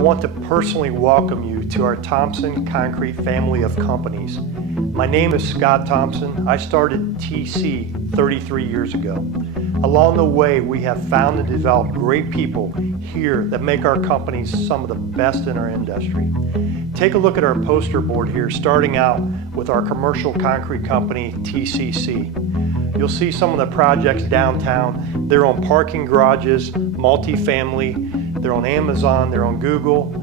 I want to personally welcome you to our Thompson Concrete family of companies. My name is Scott Thompson. I started TC 33 years ago. Along the way, we have found and developed great people here that make our companies some of the best in our industry. Take a look at our poster board here, starting out with our commercial concrete company, TCC. You'll see some of the projects downtown. They're on parking garages, multifamily, they're on Amazon, they're on Google,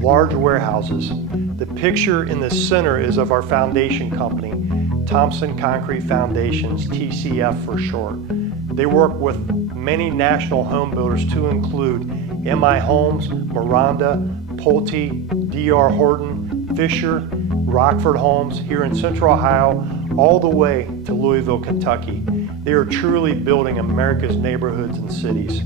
large warehouses. The picture in the center is of our foundation company, Thompson Concrete Foundations, TCF for short. They work with many national home builders to include M.I. Homes, Miranda, Pulte, D.R. Horton, Fisher, Rockford Homes here in Central Ohio, all the way to Louisville, Kentucky. They are truly building America's neighborhoods and cities.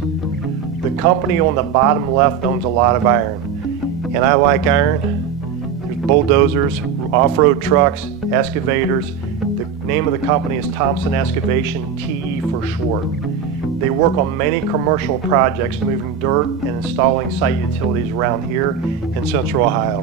The company on the bottom left owns a lot of iron, and I like iron. There's bulldozers, off-road trucks, excavators. The name of the company is Thompson Excavation, TE for short. They work on many commercial projects, moving dirt and installing site utilities around here in Central Ohio.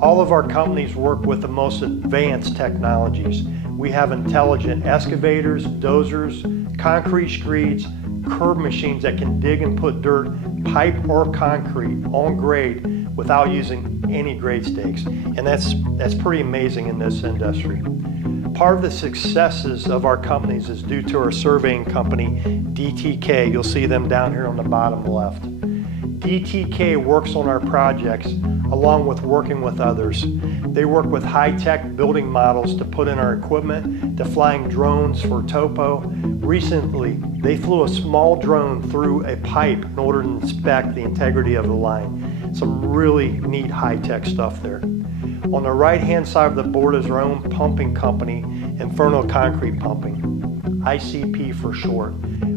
All of our companies work with the most advanced technologies. We have intelligent excavators, dozers, concrete screeds, curb machines that can dig and put dirt, pipe or concrete on grade without using any grade stakes. And that's pretty amazing in this industry. Part of the successes of our companies is due to our surveying company, DTK. You'll see them down here on the bottom left. DTK works on our projects along with working with others. They work with high-tech building models to put in our equipment, to flying drones for topo. Recently, they flew a small drone through a pipe in order to inspect the integrity of the line. Some really neat high-tech stuff there. On the right-hand side of the board is our own pumping company, Inferno Concrete Pumping, ICP for short.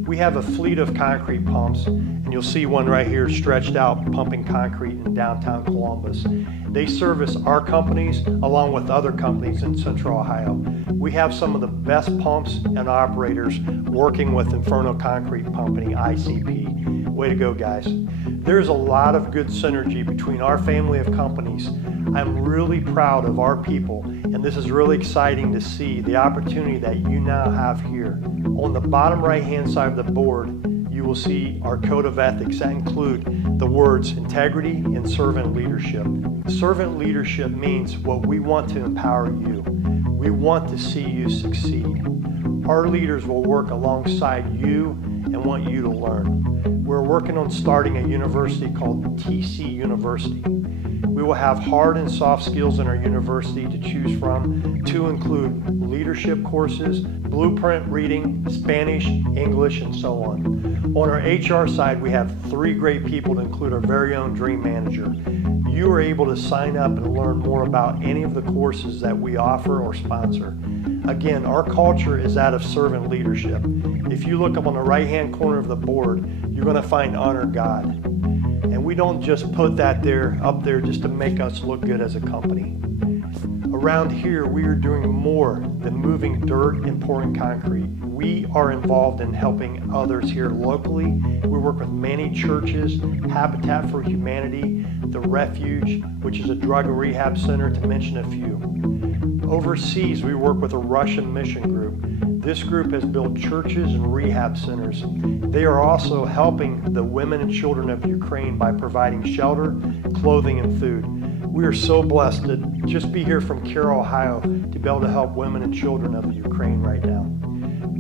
We have a fleet of concrete pumps, and you'll see one right here stretched out pumping concrete in downtown Columbus. They service our companies along with other companies in Central Ohio. We have some of the best pumps and operators working with Inferno Concrete Pumping, ICP. Way to go, guys. There's a lot of good synergy between our family of companies. I'm really proud of our people, and this is really exciting to see the opportunity that you now have here. On the bottom right-hand side of the board, you will see our code of ethics that include the words integrity and servant leadership. Servant leadership means what we want to empower you. We want to see you succeed. Our leaders will work alongside you and want you to learn. We're working on starting a university called TC University. We will have hard and soft skills in our university to choose from, to include leadership courses, blueprint reading, Spanish, English, and so on. On our HR side, we have 3 great people to include our very own dream manager. You are able to sign up and learn more about any of the courses that we offer or sponsor. Again, our culture is that of servant leadership. If you look up on the right-hand corner of the board, you're going to find honor God. And we don't just put that up there just to make us look good as a company. Around here, we are doing more than moving dirt and pouring concrete. We are involved in helping others here locally. We work with many churches, Habitat for Humanity, The Refuge, which is a drug and rehab center, to mention a few. Overseas, we work with a Russian mission group. This group has built churches and rehab centers. They are also helping the women and children of Ukraine by providing shelter, clothing, and food. We are so blessed to just be here from Carroll, Ohio, to be able to help women and children of Ukraine right now.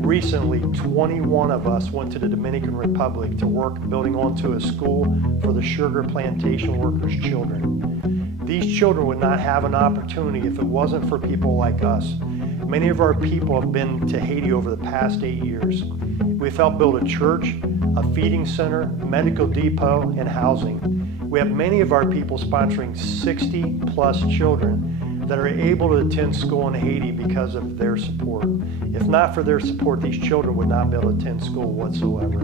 Recently, 21 of us went to the Dominican Republic to work building onto a school for the sugar plantation workers' children. These children would not have an opportunity if it wasn't for people like us. Many of our people have been to Haiti over the past 8 years. We've helped build a church, a feeding center, medical depot, and housing. We have many of our people sponsoring 60+ children that are able to attend school in Haiti because of their support. If not for their support, these children would not be able to attend school whatsoever.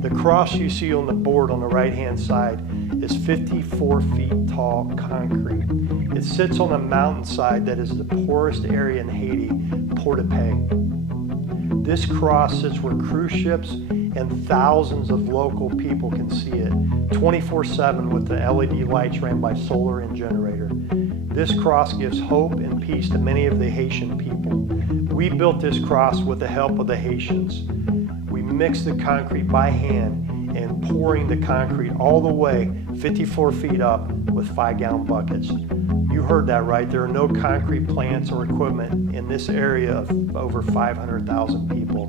The cross you see on the board on the right-hand side is 54 feet tall concrete. It sits on a mountainside that is the poorest area in Haiti, Port-au-Paix. This cross sits where cruise ships and thousands of local people can see it 24/7 with the LED lights ran by solar and generator. This cross gives hope and peace to many of the Haitian people. We built this cross with the help of the Haitians. We mixed the concrete by hand and pouring the concrete all the way 54 feet up with 5-gallon buckets. You heard that right. There are no concrete plants or equipment in this area of over 500,000 people.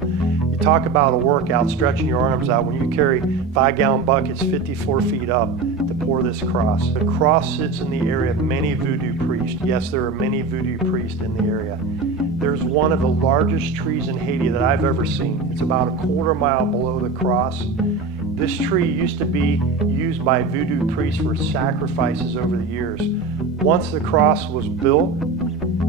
You talk about a workout, stretching your arms out when you carry 5-gallon buckets 54 feet up to pour this cross. The cross sits in the area of many voodoo priests. Yes, there are many voodoo priests in the area. There's one of the largest trees in Haiti that I've ever seen. It's about a quarter mile below the cross. This tree used to be used by voodoo priests for sacrifices over the years. Once the cross was built,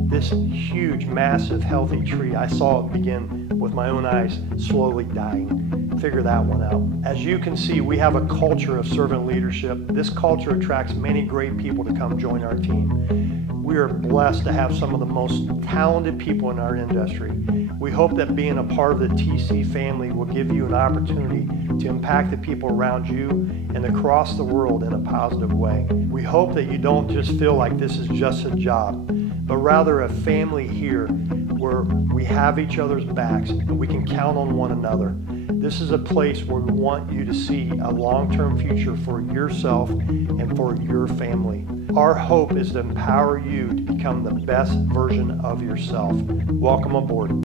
this huge, massive, healthy tree, I saw it begin with my own eyes slowly dying. Figure that one out. As you can see, we have a culture of servant leadership. This culture attracts many great people to come join our team. We are blessed to have some of the most talented people in our industry. We hope that being a part of the TC family will give you an opportunity to impact the people around you and across the world in a positive way. We hope that you don't just feel like this is just a job, but rather a family here where we have each other's backs and we can count on one another. This is a place where we want you to see a long-term future for yourself and for your family. Our hope is to empower you to become the best version of yourself. Welcome aboard.